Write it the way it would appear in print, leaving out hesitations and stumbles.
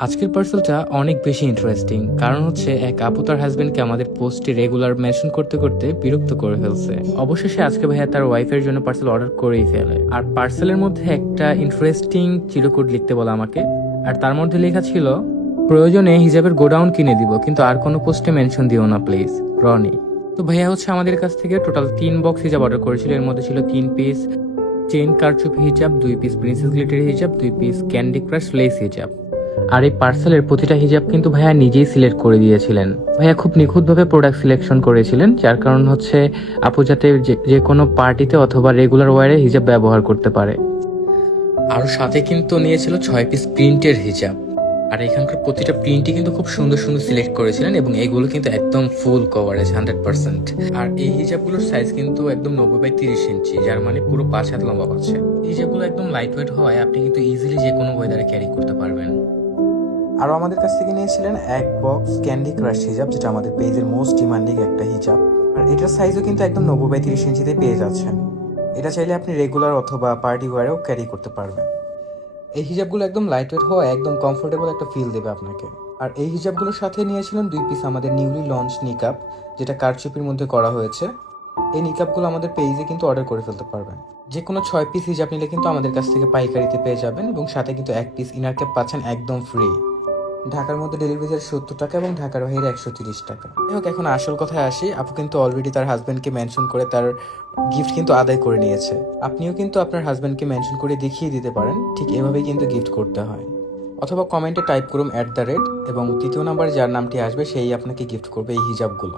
আজকের পার্সেলটা অনেক বেশি ইন্টারেস্টিং, কারণ হচ্ছে এক আপু তার হাজবেন্ডকে আমাদের পোস্টে রেগুলার মেনশন করতে করতে বিরক্ত করে ফেলছে। অবশেষে আজকে ভাইয়া তার ওয়াইফের জন্য পার্সেল অর্ডার করেই ফেলে, আর পার্সেলের মধ্যে একটা ইন্টারেস্টিং চিরকুট লিখতে বলে আমাকে। আর তার মধ্যে লেখা ছিল, প্রয়োজনে হিজাবের গোডাউন কিনে দিব, কিন্তু আর কোনো পোস্টে মেনশন দিও না প্লিজ, রনি। তো ভাইয়া হচ্ছে আমাদের কাছ থেকে টোটাল 3 বক্স হিজাব অর্ডার করেছিল। এর মধ্যে ছিল 3 পিস চেইন কারচুপ হিজাব, 2 পিস প্রিন্সেস গ্লিটার হিজাব, 2 পিস ক্যান্ডি ক্রাশ লেস হিজাব। আর এই পার্সেলের প্রতিটা হিজাব কিন্তু ভাইয়া নিজেই সিলেক্ট করে দিয়েছিলেন। ভাইয়া খুব নিখুঁতভাবে প্রোডাক্ট সিলেকশন করেছিলেন, যার কারণ হচ্ছে আপু যাতে যে কোনো পার্টিতে অথবা রেগুলার ওয়ারে হিজাব ব্যবহার করতে পারে। আর সাথে কিন্তু নিয়েছিল 6 পিস প্রিন্টের হিজাব। আর এখানকার প্রতিটা প্রিন্টই কিন্তু খুব সুন্দর সুন্দর সিলেক্ট করেছিলেন, এবং এগুলো কিন্তু একদম ফুল কভারেজ 100%। আর এই হিজাবগুলোর সাইজ কিন্তু একদম 90/30 ইঞ্চি, যার মানে পুরো 5 হাত লম্বা পাচ্ছে। হিজাবগুলো একদম লাইট ওয়েট হওয়ায় আপনি কিন্তু ইজিলি যে কোনো ওয়েদারে ক্যারি করতে পারবেন। আরও আমাদের কাছ থেকে নিয়েছিলেন এক বক্স ক্যান্ডি ক্রাশ হিজাব, যেটা আমাদের পেজের মোস্ট ডিমান্ডিং একটা হিজাব। আর এটার সাইজও কিন্তু একদম 90/30 ইঞ্চিতে পেয়ে যাচ্ছেন। এটা চাইলে আপনি রেগুলার অথবা পার্টি ওয়ারেও ক্যারি করতে পারবেন। এই হিজাবগুলো একদম লাইট ওয়েট হওয়া একদম কমফোর্টেবল একটা ফিল দেবে আপনাকে। আর এই হিজাবগুলোর সাথে নিয়েছিলেন 2 পিস আমাদের নিউলি লঞ্চ নিকাপ, যেটা কারচুপির মধ্যে করা হয়েছে। এই নিকাপগুলো আমাদের পেজে কিন্তু অর্ডার করে ফেলতে পারবেন। যে কোনো 6 পিস হিজাব নিলে কিন্তু আমাদের কাছ থেকে পাইকারিতে পেয়ে যাবেন, এবং সাথে কিন্তু 1 পিস ইনার ক্যাপ পাচ্ছেন একদম ফ্রি। ঢাকার মধ্যে ডেলিভারি চার্জ 70 টাকা এবং ঢাকার বাইরে 130 টাকা। যাই হোক, এখন আসল কথায় আসি। আপু কিন্তু অলরেডি তার হাজব্যান্ডকে মেনশন করে তার গিফট কিন্তু আদায় করে নিয়েছে। আপনিও কিন্তু আপনার হাজব্যান্ডকে মেনশন করে দেখিয়ে দিতে পারেন ঠিক এভাবেই কিন্তু গিফট করতে হয়। অথবা কমেন্টে টাইপ করুন @ এবং 3য় নাম্বার যার নামটি আসবে সেই আপনাকে গিফট করবে এই হিজাবগুলো।